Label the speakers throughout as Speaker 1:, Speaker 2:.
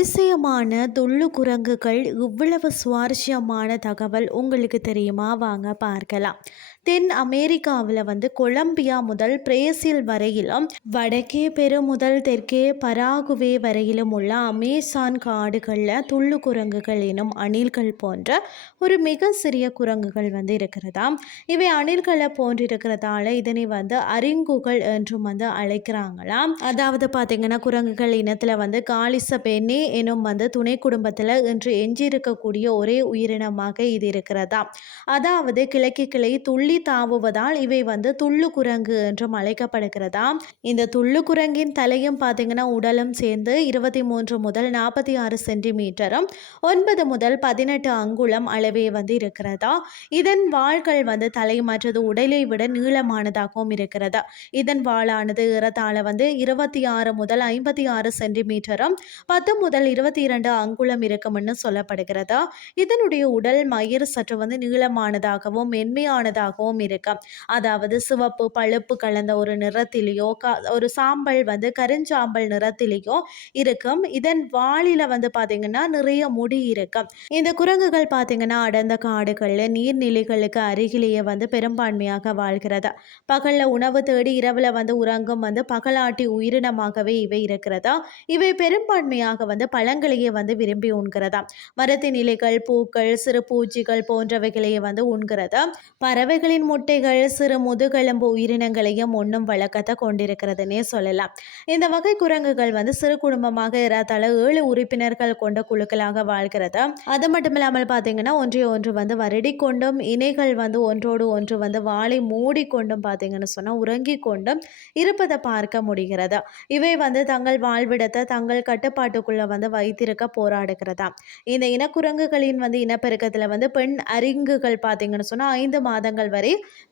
Speaker 1: அதிசயமான தொல்லு குரங்குகள் இவ்வளவு சுவாரஸ்யமான தகவல் உங்களுக்கு தெரியுமா? வாங்க பார்க்கலாம். தென் அமெரிக்காவில் வந்து கொலம்பியா முதல் பிரேசில் வரையிலும் வடக்கே பெரு முதல் தெற்கே பராகுவே வரையிலும் உள்ள அமேசான் காடுகளில் துள்ளு குரங்குகள் எனும் அணில்கள் போன்ற ஒரு மிக சிறிய குரங்குகள் வந்து இருக்கிறதா? இவை அணில்களை போன்றிருக்கிறதால இதனை வந்து அரிங்குகள் என்றும் வந்து அழைக்கிறாங்களாம் அதாவது பார்த்தீங்கன்னா குரங்குகள் இனத்தில் வந்து காலிச பெண்ணே எனும் வந்து துணை குடும்பத்தில் இன்று எஞ்சியிருக்கக்கூடிய ஒரே உயிரினமாக இது இருக்கிறதா? அதாவது கிழக்கு கிளை துள்ளி தாவுவதால் இவை வந்து துள்ளு குரங்கு என்றும் அழைக்கப்படுகிறதா? இந்த துள்ளு குரங்கின் தலையும் பார்த்தீங்கன்னா உடலும் சேர்ந்து இருபத்தி மூன்று முதல் நாற்பத்தி ஆறு சென்டிமீட்டரும் ஒன்பது முதல் பதினெட்டு அங்குலம் அளவே வந்து இருக்கிறதா? இதன் வாள்கள் வந்து தலை மற்றது உடலை விட நீளமானதாகவும் இருக்கிறது? இதன் வாளானது இறத்தால வந்து இருபத்தி ஆறு முதல் ஐம்பத்தி ஆறு சென்டிமீட்டரும் பத்து முதல் இருபத்தி இரண்டு அங்குலம் இருக்கும்னு சொல்லப்படுகிறது? இதனுடைய உடல் மயிர் சற்று வந்து நீளமானதாகவும் மென்மையானதாகவும் இருக்கும். அதாவது சிவப்பு பழுப்பு கலந்த ஒரு நிறத்திலேயோ க ஒரு சாம்பல் வந்து கருஞ்சாம்பல் நிறத்திலேயோ இருக்கும். இதன் வாளில வந்து பார்த்தீங்கன்னா நிறைய முடி இருக்கும். இந்த குரங்குகள் பார்த்தீங்கன்னா அடர்ந்த காடுகளில் நீர்நிலைகளுக்கு அருகிலேயே வந்து பெரும்பான்மையாக வாழ்கிறது? பகலில் உணவு தேடி இரவில் வந்து உறங்கும் வந்து பகலாட்டி உயிரினமாகவே இவை இருக்கிறதா? இவை பெரும்பான்மையாக வந்து பழங்களையே வந்து விரும்பி உண்கிறதா? மரத்தின் இலைகள் பூக்கள் சிறு பூச்சிகள் போன்றவைகளையே வந்து உண்கிறதா? பறவைகள் பறவைகளின் முட்டைகள் சிறு முதுகெலும்பு உயிரினங்களையும் ஒன்றும் வழக்கத்தை கொண்டிருக்கிறதுனே சொல்லலாம். இந்த வகை குரங்குகள் வந்து சிறு குடும்பமாக ஏறத்தாழ ஏழு உறுப்பினர்கள் கொண்ட குழுக்களாக வாழ்கிறது? அது மட்டும் இல்லாமல் பார்த்தீங்கன்னா ஒன்றை ஒன்று வந்து வருடி கொண்டும் இணைகள் வந்து ஒன்றோடு ஒன்று வந்து வாளை மூடிக்கொண்டும் பார்த்தீங்கன்னு சொன்னால் உறங்கி கொண்டும் இருப்பதை பார்க்க முடிகிறது? இவை வந்து தங்கள் வாழ்விடத்தை தங்கள் கட்டுப்பாட்டுக்குள்ள வந்து வைத்திருக்க போராடுகிறதா? இந்த இனக்குரங்குகளின் வந்து இனப்பெருக்கத்தில் வந்து பெண் அரிங்குகள் பார்த்தீங்கன்னு சொன்னால் ஐந்து மாதங்கள் வரை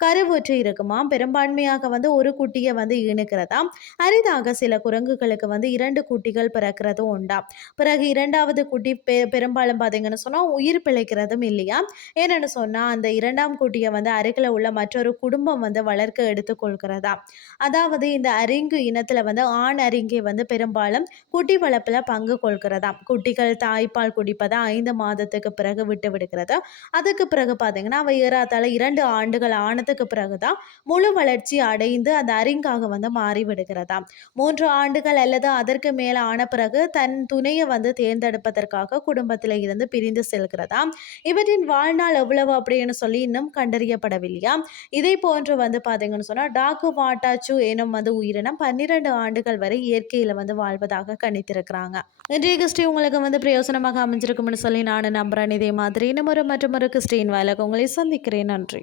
Speaker 1: கருவுற்று இருக்குமா பெரும்பான்மையாக வந்து ஒரு குட்டியை வந்து ஈணுக்கிறதா அரிதாக சில குரங்குகளுக்கு வந்து இரண்டு குட்டிகள் பிறக்கிறதும் உண்டா பிறகு இரண்டாவது குட்டி பெ பெரும்பாலும் பார்த்தீங்கன்னு சொன்னால் உயிர் பிழைக்கிறதும் இல்லையா ஏன்னு சொன்னால் அந்த இரண்டாம் குட்டியை வந்து அருகில் உள்ள மற்றொரு குடும்பம் வந்து வளர்க்க எடுத்துக்கொள்கிறதா அதாவது இந்த அரிங்கு இனத்தில் வந்து ஆண் அரிங்கை வந்து பெரும்பாலும் குட்டி வளர்ப்பில் பங்கு கொள்கிறதாம். குட்டிகள் தாய்ப்பால் குடிப்பதை ஐந்து மாதத்துக்கு பிறகு விட்டு விடுகிறது. அதுக்கு பிறகு பார்த்தீங்கன்னா அவை ஏறாத்தால இரண்டு ஆண்டு ஆண்டுகள் ஆனதுக்கு பிறகுதான் முழு வளர்ச்சி அடைந்து அந்த அரிங்காக வந்து மாறிவிடுகிறதாம். மூன்று ஆண்டுகள் அல்லது அதற்கு மேலே ஆன பிறகு தன் துணையை வந்து தேர்ந்தெடுப்பதற்காக குடும்பத்தில் இருந்து பிரிந்து செல்கிறதாம். இவற்றின் வாழ்நாள் எவ்வளவு அப்படின்னு சொல்லி இன்னும் கண்டறியப்படவில்லையா? இதை போன்று வந்து பார்த்தீங்கன்னு சொன்னால் டாக்கு வாட்டாச்சு எனும் வந்து உயிரினம் பன்னிரண்டு ஆண்டுகள் வரை இயற்கையில் வந்து வாழ்வதாக கணித்திருக்கிறாங்க. இன்றைய கிறிஸ்டி உங்களுக்கு வந்து பிரயோசனமாக அமைஞ்சிருக்கும்னு சொல்லி நான் நம்புறேன். இதே மாதிரி இன்னும் ஒரு மற்றும் ஒரு கிறிஸ்டின் வேலைக்கு உங்களை சந்திக்கிறேன். நன்றி.